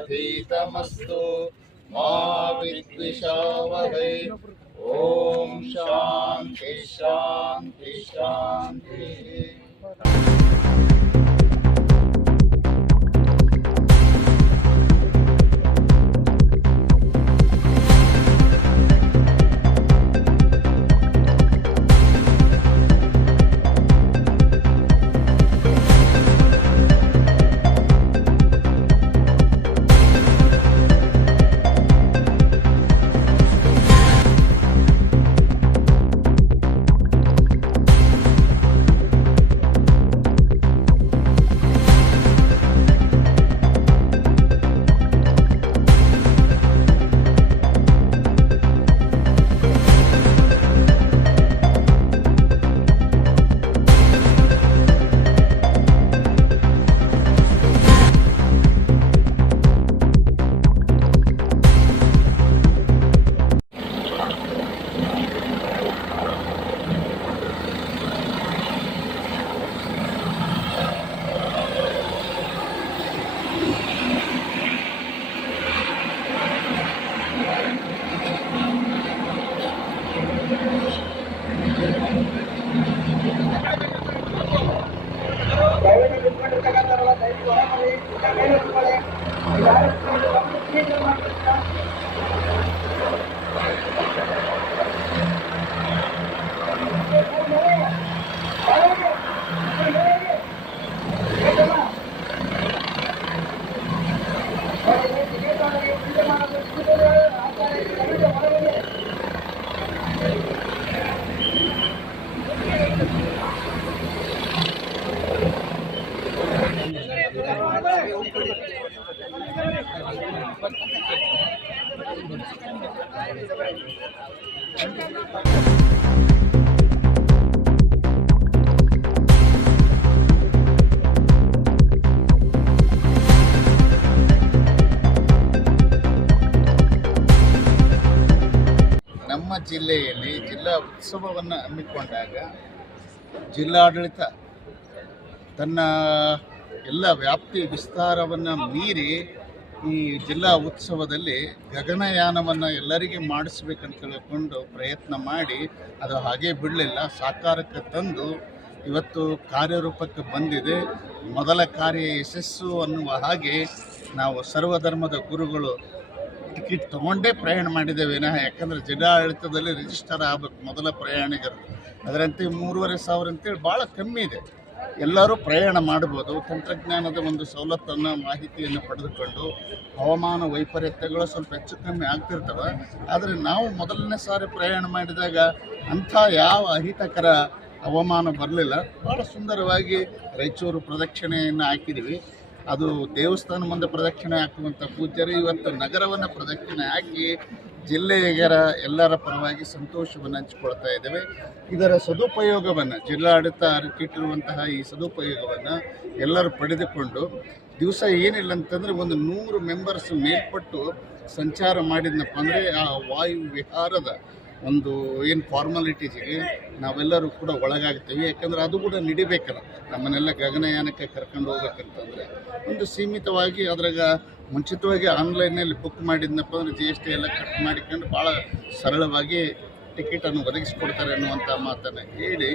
प्रमादाधीतमस्तु मा विद्विषावहै। ओम शांति शांति शांति। ನಮ್ಮ ಜಿಲ್ಲೆಯಲ್ಲಿ ಜಿಲ್ಲಾ ಉತ್ಸವವನ್ನು ಹಮ್ಮಿಕೊಂಡಾಗ ಜಿಲ್ಲಾಡಳಿತ ತನ್ನ ಎಲ್ಲ ವ್ಯಾಪ್ತಿ ವಿಸ್ತಾರವನ್ನು ಮೀರಿ ಈ ಜಿಲ್ಲಾ ಉತ್ಸವದಲ್ಲಿ ಗಗನಯಾನವನ್ನು ಎಲ್ಲರಿಗೆ ಮಾಡಿಸ್ಬೇಕಂತ ತಿಳ್ಕೊಂಡು ಪ್ರಯತ್ನ ಮಾಡಿ ಅದು ಹಾಗೆ ಬಿಡಲಿಲ್ಲ, ಸಾಕಾರಕ್ಕೆ ತಂದು ಇವತ್ತು ಕಾರ್ಯರೂಪಕ್ಕೆ ಬಂದಿದೆ. ಮೊದಲ ಕಾರ್ಯ ಯಶಸ್ಸು ಅನ್ನುವ ಹಾಗೆ ನಾವು ಸರ್ವಧರ್ಮದ ಗುರುಗಳು ಟಿಕೆಟ್ ತೊಗೊಂಡೇ ಪ್ರಯಾಣ ಮಾಡಿದ್ದೇವೆ ವಿನಃ, ಯಾಕಂದರೆ ಜಿಲ್ಲಾಡಳಿತದಲ್ಲಿ ರಿಜಿಸ್ಟರ್ ಆಗಬೇಕು ಮೊದಲ ಪ್ರಯಾಣಿಕರು. ಅದರಂತೆ 3,500 ಅಂತೇಳಿ ಭಾಳ ಕಮ್ಮಿ ಇದೆ. ಎಲ್ಲರೂ ಪ್ರಯಾಣ ಮಾಡ್ಬೋದು. ತಂತ್ರಜ್ಞಾನದ ಒಂದು ಸವಲತ್ತನ್ನು ಮಾಹಿತಿಯನ್ನು ಪಡೆದುಕೊಂಡು ಹವಾಮಾನ ವೈಪರೀತ್ಯಗಳು ಸ್ವಲ್ಪ ಹೆಚ್ಚು ಕಮ್ಮಿ ಆಗ್ತಿರ್ತವೆ. ಆದರೆ ನಾವು ಮೊದಲನೇ ಸಾರಿ ಪ್ರಯಾಣ ಮಾಡಿದಾಗ ಅಂಥ ಯಾವ ಅಹಿತಕರ ಹವಾಮಾನ ಬರಲಿಲ್ಲ. ಭಾಳ ಸುಂದರವಾಗಿ ರಾಯಚೂರು ಪ್ರದಕ್ಷಿಣೆಯನ್ನು ಹಾಕಿದ್ದೀವಿ. ಅದು ದೇವಸ್ಥಾನ ಮುಂದೆ ಪ್ರದಕ್ಷಿಣೆ ಹಾಕುವಂಥ ಪೂಜ್ಯರು ಇವತ್ತು ನಗರವನ್ನು ಪ್ರದಕ್ಷಿಣೆ ಹಾಕಿ ಜಿಲ್ಲೆಯರ ಎಲ್ಲರ ಪರವಾಗಿ ಸಂತೋಷವನ್ನು ಹಂಚಿಕೊಳ್ತಾ ಇದ್ದೇವೆ. ಇದರ ಸದುಪಯೋಗವನ್ನು ಜಿಲ್ಲಾಡಳಿತ ಅರಿತಿಟ್ಟಿರುವಂತಹ ಈ ಸದುಪಯೋಗವನ್ನು ಎಲ್ಲರೂ ಪಡೆದುಕೊಂಡು ದಿವಸ ಏನಿಲ್ಲ ಅಂತಂದರೆ ಒಂದು 100 ಮೆಂಬರ್ಸ್ ಮೇಲ್ಪಟ್ಟು ಸಂಚಾರ ಮಾಡಿದ್ನಪ್ಪ ಅಂದರೆ ಆ ವಾಯು ವಿಹಾರದ ಒಂದು ಏನು ಫಾರ್ಮಾಲಿಟೀಸಿಗೆ ನಾವೆಲ್ಲರೂ ಕೂಡ ಒಳಗಾಗ್ತೀವಿ. ಯಾಕಂದರೆ ಅದು ಕೂಡ ನಡಿಬೇಕಲ್ಲ, ನಮ್ಮನ್ನೆಲ್ಲ ಗಗನಯಾನಕ್ಕೆ ಕರ್ಕೊಂಡು ಹೋಗ್ಬೇಕಂತಂದರೆ ಒಂದು ಸೀಮಿತವಾಗಿ ಅದ್ರಾಗ ಮುಂಚಿತವಾಗಿ ಆನ್ಲೈನಲ್ಲಿ ಬುಕ್ ಮಾಡಿದ್ನಪ್ಪ ಅಂದರೆ GST ಎಲ್ಲ ಕಟ್ ಮಾಡಿಕೊಂಡು ಭಾಳ ಸರಳವಾಗಿ ಟಿಕೆಟನ್ನು ಒದಗಿಸ್ಕೊಡ್ತಾರೆ ಅನ್ನುವಂಥ ಮಾತನ್ನು ಹೇಳಿ